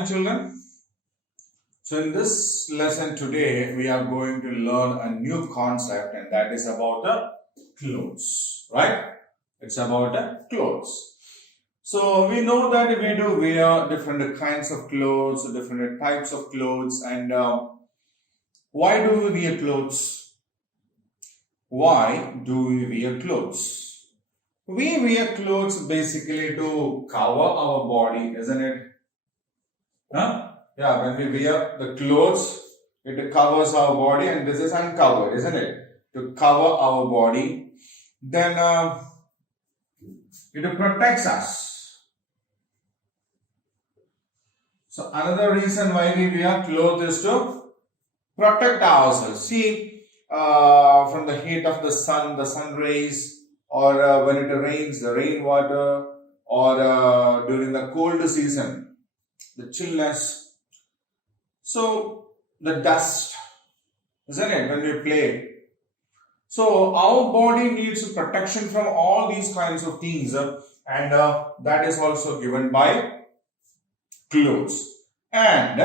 Children, so in this lesson today we are going to learn a new concept, and that is about the clothes, right? It's about the clothes. So we know that we do wear different kinds of clothes, different types of clothes, and why do we wear clothes? Why do we wear clothes? We wear clothes basically to cover our body, isn't it? Huh? Yeah, when we wear the clothes, it covers our body, and this is uncovered, isn't it? To cover our body. Then it protects us. So another reason why we wear clothes is to protect ourselves. See, from the heat of the sun rays, or when it rains, the rainwater, or during the cold season, the chillness. So the dust, isn't it, when we play? So our body needs protection from all these kinds of things, and that is also given by clothes, and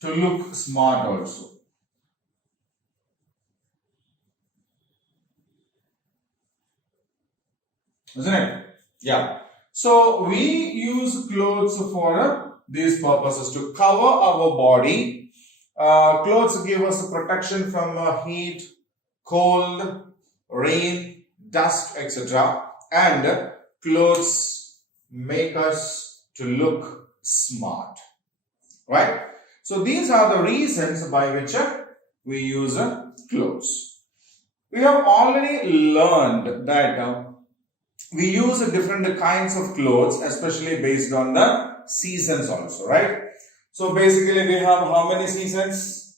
to look smart also. Isn't it? Yeah. So we use clothes for these purposes, to cover our body. Clothes give us protection from heat, cold, rain, dust, etc. And clothes make us to look smart, right? So these are the reasons by which we use clothes. We have already learned that we use different kinds of clothes, especially based on the seasons also, right? So basically we have how many seasons?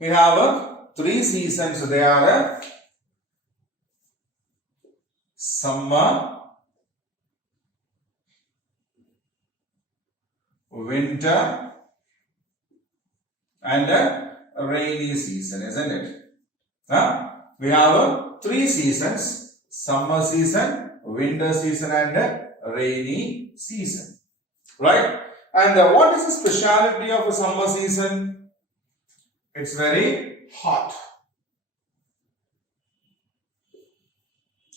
We have 3 seasons. They are summer, winter, and a rainy season, isn't it? We have 3 seasons: summer season, winter season, and rainy season, right? And what is the speciality of a summer season? It's very hot,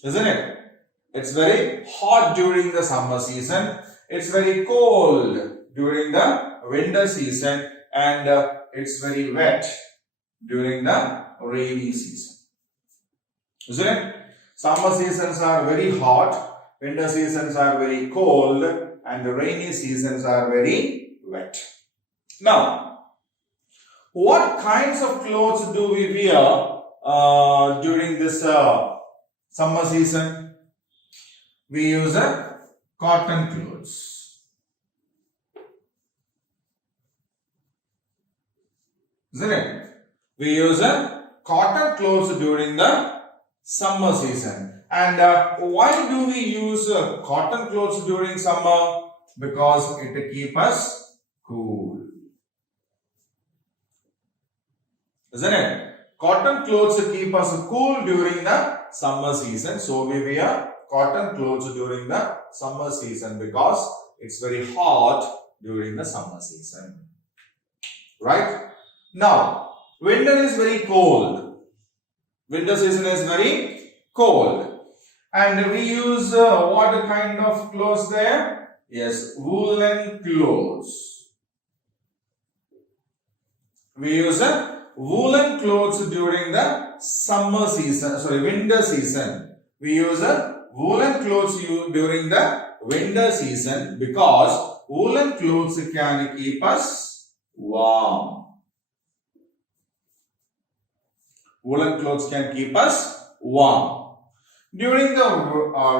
isn't it? It's very hot during the summer season. It's very cold during the winter season, and it's very wet during the rainy season, isn't it? Summer seasons are very hot, winter seasons are very cold, and the rainy seasons are very wet. Now, what kinds of clothes do we wear during this summer season? We use cotton clothes, isn't it? We use cotton clothes during the summer season. And why do we use cotton clothes during summer? Because it keeps us cool, isn't it? Cotton clothes keep us cool during the summer season. So we wear cotton clothes during the summer season because it's very hot during the summer season, right? Now, winter is very cold. Winter season is very cold. And we use what kind of clothes there? Yes, woolen clothes. We use woolen clothes during the summer season, winter season. We use woolen clothes during the winter season because woolen clothes can keep us warm. Woolen clothes can keep us warm. During the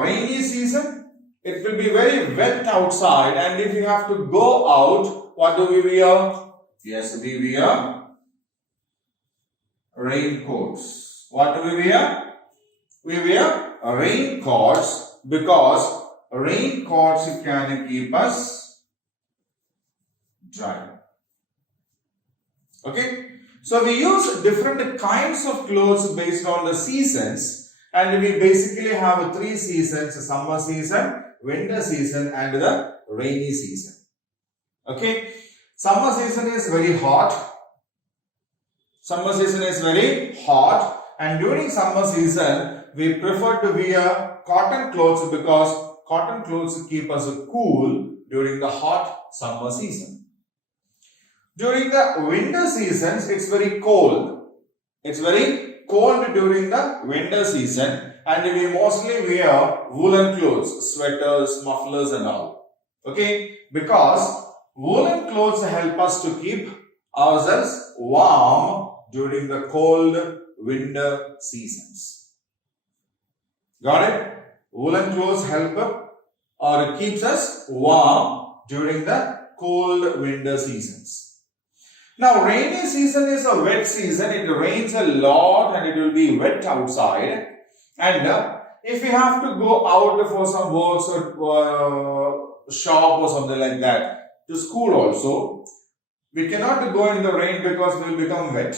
rainy season, it will be very wet outside, and if you have to go out, what do we wear? Yes, we wear raincoats. What do we wear? We wear raincoats because raincoats can keep us dry. Okay? So we use different kinds of clothes based on the seasons. And we basically have 3 seasons: summer season, winter season, and the rainy season. Okay. Summer season is very hot. Summer season is very hot, and during summer season we prefer to wear cotton clothes because cotton clothes keep us cool during the hot summer season. During the winter seasons, it's very cold. It's very cold during the winter season, and we mostly wear woolen clothes, sweaters, mufflers and all. Okay, because woolen clothes help us to keep ourselves warm during the cold winter seasons. Got it? Woolen clothes help or keeps us warm during the cold winter seasons. Now, rainy season is a wet season. It rains a lot and it will be wet outside. And if we have to go out for some works or shop or something like that, to school also, we cannot go in the rain because we will become wet.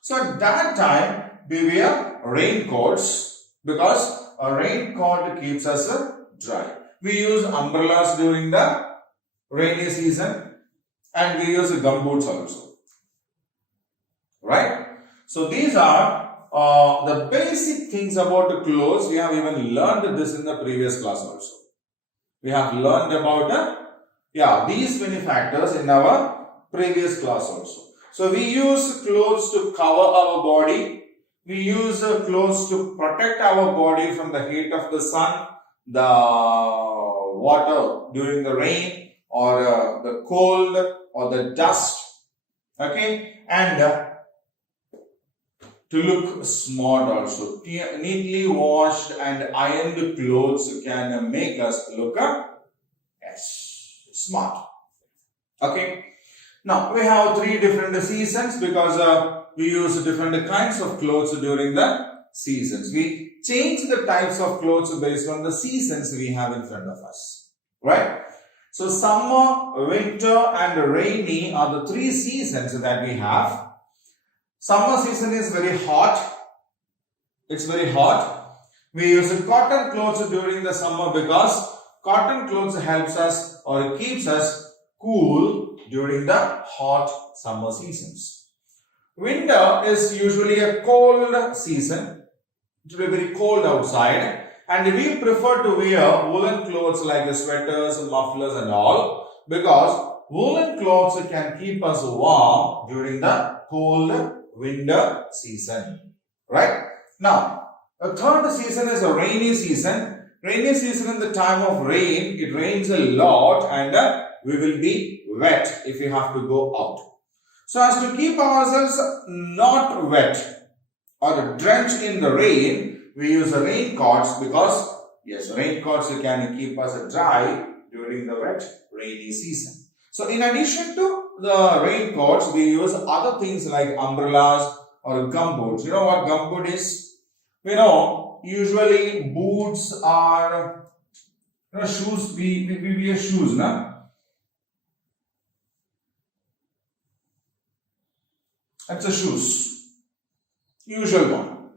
So at that time, we wear raincoats because a raincoat keeps us dry. We use umbrellas during the rainy season and we use gumboots also. Right? So these are the basic things about the clothes. We have even learned this in the previous class also. We have learned about these many factors in our previous class also. So we use clothes to cover our body. We use clothes to protect our body from the heat of the sun, the water during the rain, or the cold, or the dust. Okay, and to look smart also. Neatly washed and ironed clothes can make us look smart. Okay. Now, we have three different seasons because we use different kinds of clothes during the seasons. We change the types of clothes based on the seasons we have in front of us. Right? So, summer, winter and rainy are the three seasons that we have. Summer season is very hot. It's very hot. We use cotton clothes during the summer because cotton clothes helps us or keeps us cool during the hot summer seasons. Winter is usually a cold season. It will be very cold outside, and we prefer to wear woolen clothes like sweaters, mufflers and all because woolen clothes can keep us warm during the cold winter season. Right? Now, a third season is a rainy season. Rainy season in the time of rain, it rains a lot and we will be wet if we have to go out. So as to keep ourselves not wet or drenched in the rain, we use raincoats because raincoats can keep us dry during the wet rainy season. So in addition to the raincoats, we use other things like umbrellas or gumboots. You know what gumboot is? We know usually boots are shoes. We wear shoes, na? That's a shoes. Usual one.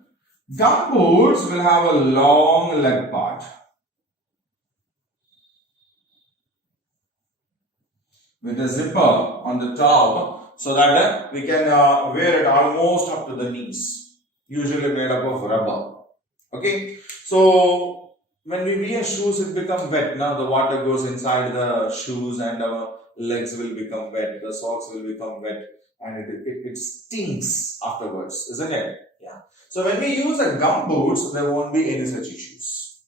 Gumboots will have a long leg part with a zipper on the top so that we can wear it almost up to the knees. Usually made up of rubber. Okay. So when we wear shoes, it becomes wet. Now the water goes inside the shoes and our legs will become wet. The socks will become wet. And it stinks afterwards, isn't it? Yeah. So when we use a gumboots, there won't be any such issues.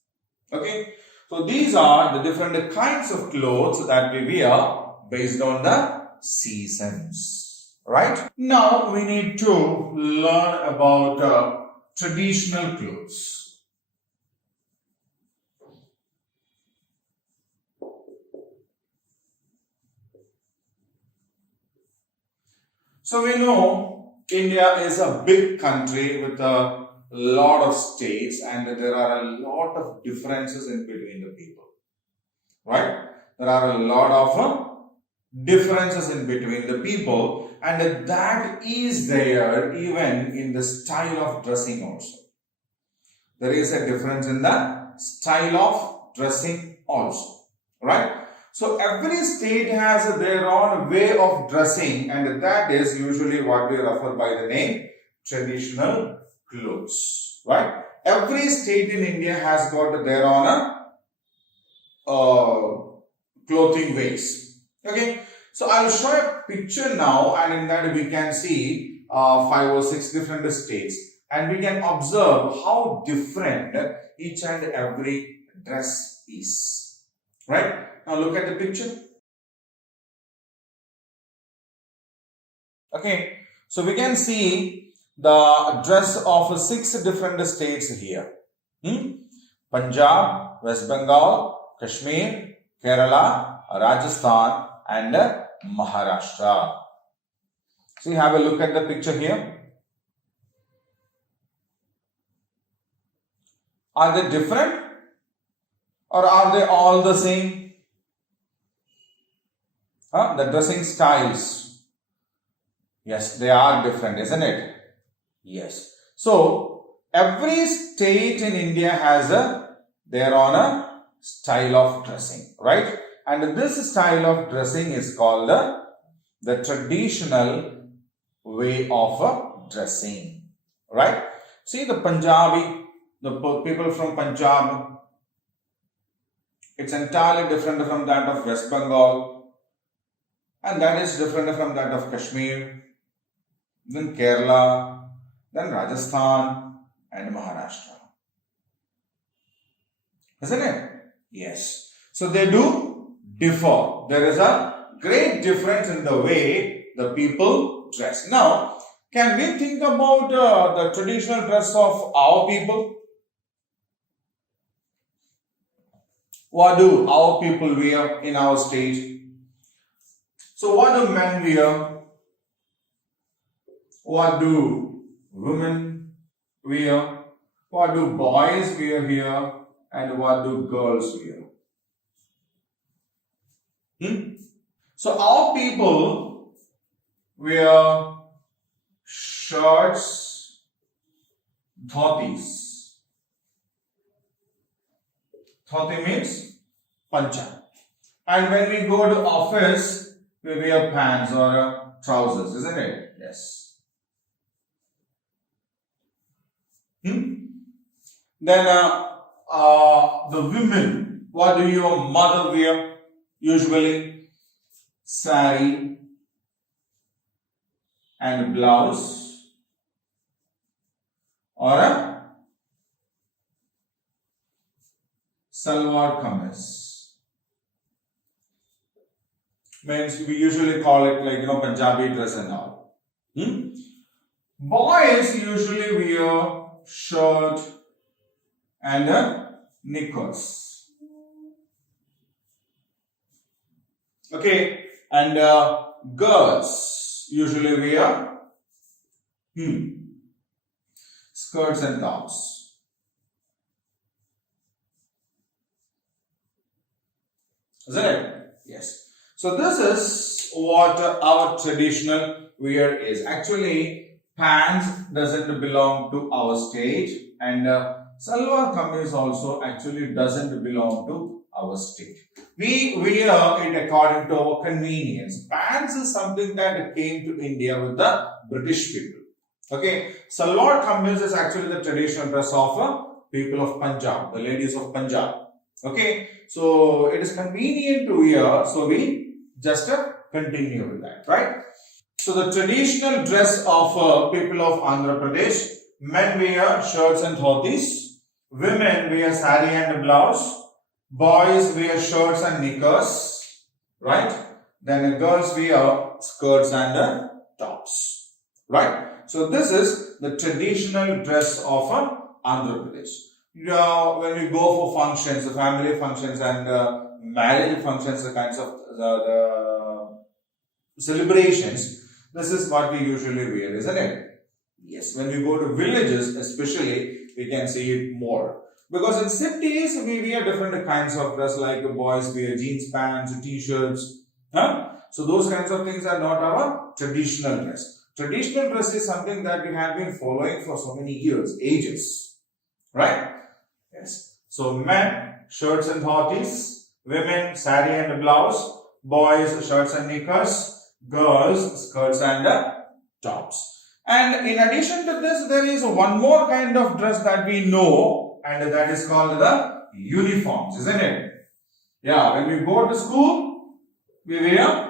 Okay. So these are the different kinds of clothes that we wear based on the seasons. Right? Now we need to learn about traditional clothes. So we know India is a big country with a lot of states and there are a lot of differences in between the people. Right? There are a lot of differences in between the people and that is there even in the style of dressing also. There is a difference in the style of dressing also. Right? So every state has their own way of dressing, and that is usually what we refer by the name traditional clothes, right? Every state in India has got their own clothing ways. Okay, so I'll show a picture now, and in that we can see 5 or 6 different states, and we can observe how different each and every dress is. Right? Now look at the picture. Okay, so we can see the dress of 6 different states here. Punjab, West Bengal, Kashmir, Kerala, Rajasthan and Maharashtra. See, have a look at the picture here. Are they different or are they all the same? The dressing styles. Yes, they are different, isn't it? Yes. So, every state in India has their own style of dressing, right? And this style of dressing is called the traditional way of dressing, right? See the Punjabi, the people from Punjab, it's entirely different from that of West Bengal, and that is different from that of Kashmir, then Kerala, then Rajasthan and Maharashtra. Isn't it? Yes. So they do differ. There is a great difference in the way the people dress. Now, can we think about the traditional dress of our people? What do our people wear in our state? So what do men wear? What do women wear? What do boys wear here? And what do girls wear? So our people wear shirts, dhotis. Dhoti means pancha. And when we go to office, we wear pants or trousers, isn't it? Yes. Then the women, what do your mother wear? Usually sari and blouse or a salwar kameez. Means we usually call it like Punjabi dress and all. Boys usually wear shirt and knickers. Okay, and girls usually wear skirts and tops. Isn't it? Yes. So this is what our traditional wear is. Actually, pants doesn't belong to our state, and salwar kameez also actually doesn't belong to our state. We wear it according to our convenience. Pants is something that came to India with the British people. Okay, salwar kameez is actually the traditional dress of people of Punjab, the ladies of Punjab. Okay, so it is convenient to wear, so we just continue with that, right? So the traditional dress of people of Andhra Pradesh, men wear shirts and dhotis, women wear sari and blouse, boys wear shirts and knickers, right? Then girls wear skirts and tops, right? So this is the traditional dress of Andhra Pradesh. When we go for functions, the family functions and marriage functions, the kinds of the celebrations, this is what we usually wear, isn't it? Yes, when we go to villages especially, we can see it more. Because in cities, we wear different kinds of dress, like the boys wear jeans pants, t-shirts. So those kinds of things are not our traditional dress. Traditional dress is something that we have been following for so many years, ages. Right? Yes. So men, shirts and dhotis. Women, sari and blouse. Boys, shirts and knickers. Girls, skirts and tops. And in addition to this, there is one more kind of dress that we know, and that is called the uniforms, isn't it? Yeah, when we go to school, we wear